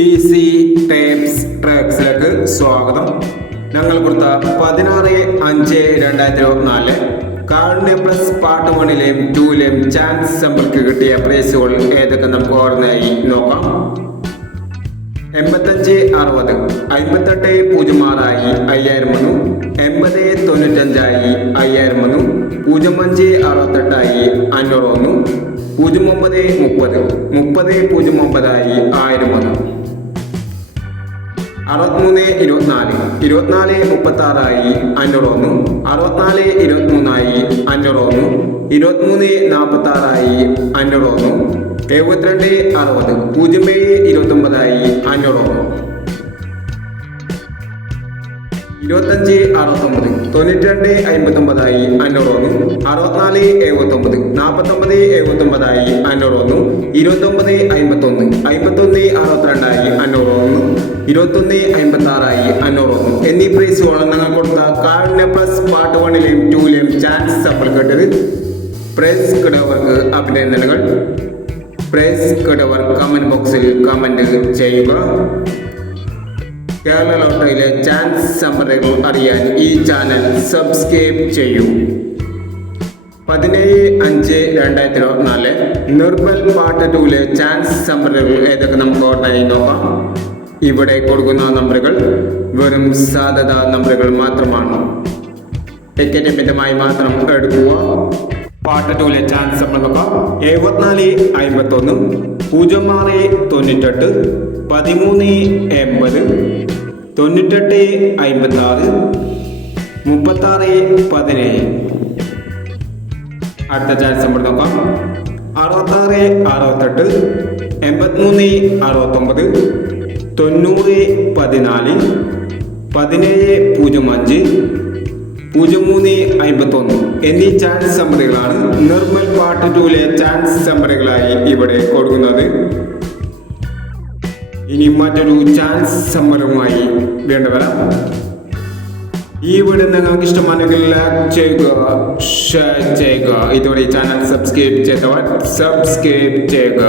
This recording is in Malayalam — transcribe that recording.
ഈസി ടേപ്സ് ട്രാക്സിലേക്ക് സ്വാഗതം. ഞങ്ങൾ കൊടുത്ത 16/5/2024 കാരുണ്യ പ്ലസ് പാർട്ട് 1-ലെയും 2-ലെയും ചാൻസ് സമ്പർക്ക് കിട്ടിയ പ്രൈസുകൾ ഏതൊക്കെ നമുക്ക് ഓർമ്മയായി നോക്കാം. 85-60 5806 5000 വന്നു. 80-95 5000 വന്നു. 05-68 500 വന്നു. 09-30 30-09 1000 വന്നു. 63-24 24-36 500 വന്നു. 64-23 500 വന്നു. 23-46 500 വന്നു. 72-60 07-29 500 വന്നു. 25-69 92-59 500 വന്നു. 64-79 49-79 500 വന്നു. 29-51 51-62 500 വന്നു. 21-56 500 വന്നു. എന്നീ പ്രൈസുകളാണ് ഞങ്ങൾ കൊടുത്ത കാരുണ്യ പ്ലസ് പാർട്ട് 1-ലെയും 2-ലെയും ചാൻസ് സഫൽ കേട്ടത്. പ്രൈസ് കിടവർക്ക് അഭിനന്ദനങ്ങൾ. പ്രൈസ് കിടവർ കമന്റ് ബോക്സിൽ കമന്റ് ചെയ്യുക. കേരള ലോട്ടറിയിലെ ചാൻസ് സമ്മറികൾ അറിയാൻ ഈ ചാനൽ സബ്സ്ക്രൈബ് ചെയ്യൂ. 17-5-2024 നിർമ്മൽ പാർട്ട് 2-ലെ ചാൻസ് സമ്മറികൾ ഏതൊക്കെ നമുക്ക് ഓർമ്മയായി നോക്കാം. ഇവിടെ കൊടുക്കുന്ന നമ്പറുകൾ വെറും സാധ്യത നമ്പറുകൾ മാത്രമാണ്. ടിക്കറ്റ് മിതമായി മാത്രം എടുക്കുക. പാർട്ട് 2-ലെ ചാൻസ് സമ്മർ നോക്കാം. 74-51 06-98 13-80 98-56 36-17. അടുത്ത ചാൻസ് നമ്പർ നോക്കാം. 66-68 83-69 90-14 17-05 03-51 എന്നീ ചാൻസ് സമ്മറികളാണ് നിർമ്മൽ പാർട്ട് 2-ലെ ചാൻസ് സമ്മറികളായി ഇവിടെ കൊടുക്കുന്നത്. ഇനി മറ്റൊരു ചാൻസ് സമ്മറുമായി വേണ്ടവരാം. ഈ വീഡിയോ നിങ്ങൾക്ക് ഇഷ്ടമാണെങ്കിൽ ലൈക്ക് ചെയ്യുക, ഷെയർ ചെയ്യുക. ഇതോടെ ചാനൽ സബ്സ്ക്രൈബ് ചെയ്തവർ സബ്സ്ക്രൈബ് ചെയ്യുക.